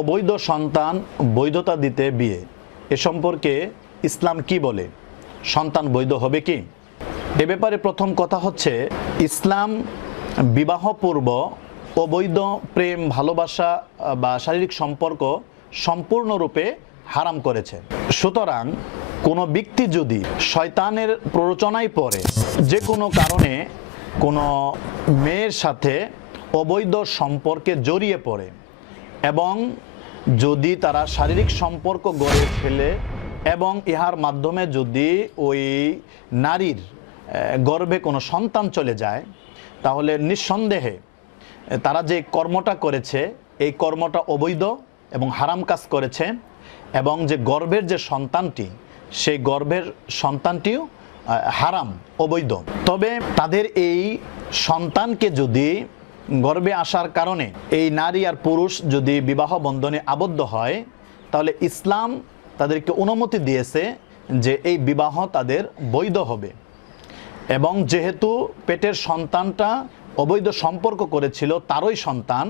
অবৈধ সন্তান বৈধতা দিতে বিয়ে এ সম্পর্কে ইসলাম কি বলে? সন্তান বৈধ হবে কি? এ ব্যাপারে প্রথম কথা হচ্ছে, ইসলাম বিবাহপূর্ব অবৈধ প্রেম, ভালোবাসা বা শারীরিক সম্পর্ক সম্পূর্ণরূপে হারাম করেছে। সুতরাং কোনো ব্যক্তি যদি শয়তানের প্ররোচনায় পড়ে যে কোনো কারণে কোনো মেয়ের সাথে অবৈধ সম্পর্কে জড়িয়ে পড়ে এবং যদি তারা শারীরিক সম্পর্ক গড়ে ফেলে এবং ইহার মাধ্যমে যদি ওই নারীর গর্ভে কোনো সন্তান চলে যায়, তাহলে নিঃসন্দেহে তারা যে কর্মটা করেছে এই কর্মটা অবৈধ এবং হারাম কাজ করেছে, এবং যে গর্ভের যে সন্তানটি সেই গর্ভের সন্তানটিও হারাম, অবৈধ। তবে তাদের এই সন্তানকে যদি গর্ভে আসার কারণে এই নারী আর পুরুষ যদি বিবাহ বন্ধনে আবদ্ধ হয়, তাহলে ইসলাম তাদেরকে অনুমতি দিয়েছে যে এই বিবাহ তাদের বৈধ হবে। এবং যেহেতু পেটের সন্তানটা অবৈধ সম্পর্ক করেছিল তারই সন্তান,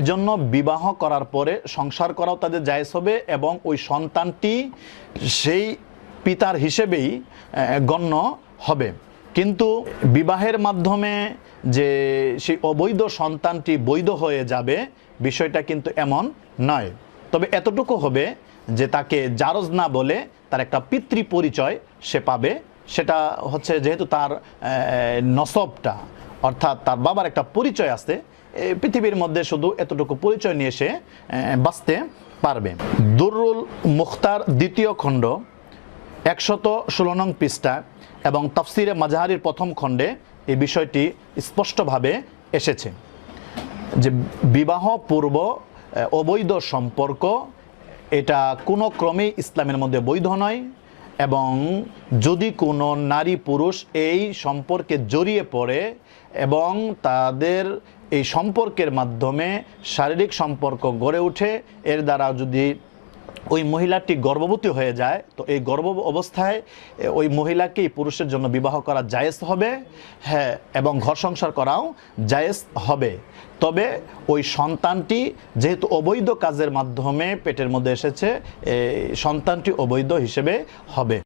এজন্য বিবাহ করার পরে সংসার করাও তাদের জায়েজ হবে এবং ওই সন্তানটি সেই পিতার হিসেবেই গণ্য হবে। কিন্তু বিবাহের মাধ্যমে যে সেই অবৈধ সন্তানটি বৈধ হয়ে যাবে, বিষয়টা কিন্তু এমন নয়। তবে এতটুকু হবে যে তাকে জারজ না বলে তার একটা পিতৃ পরিচয় সে পাবে। সেটা হচ্ছে, যেহেতু তার নসবটা অর্থাৎ তার বাবার একটা পরিচয় আছে, পৃথিবীর মধ্যে শুধু এতটুকু পরিচয় নিয়ে সে বাঁচতে পারবে। দুরুল মুখতার 2য় খণ্ড 116 নং পৃষ্ঠা এবং তাফসিরে মাজহারির 1ম খণ্ডে এই বিষয়টি স্পষ্টভাবে এসেছে যে বিবাহ পূর্ব অবৈধ সম্পর্ক এটা কোনো ক্রমেই ইসলামের মধ্যে বৈধ নয়। এবং যদি কোনো নারী পুরুষ এই সম্পর্কে জড়িয়ে পড়ে এবং তাদের এই সম্পর্কের মাধ্যমে শারীরিক সম্পর্ক গড়ে ওঠে, এর দ্বারা যদি ওই মহিলাটি গর্ভবতী হয়ে যায়, তো এই গর্ভ অবস্থায় ওই মহিলাকে পুরুষের জন্য বিবাহ করা জায়েজ হবে, হ্যাঁ, এবং ঘর সংসার করাও জায়েজ হবে। তবে ওই সন্তানটি যেহেতু অবৈধ কাজের মাধ্যমে পেটের মধ্যে এসেছে, সন্তানটি অবৈধ হিসেবে হবে।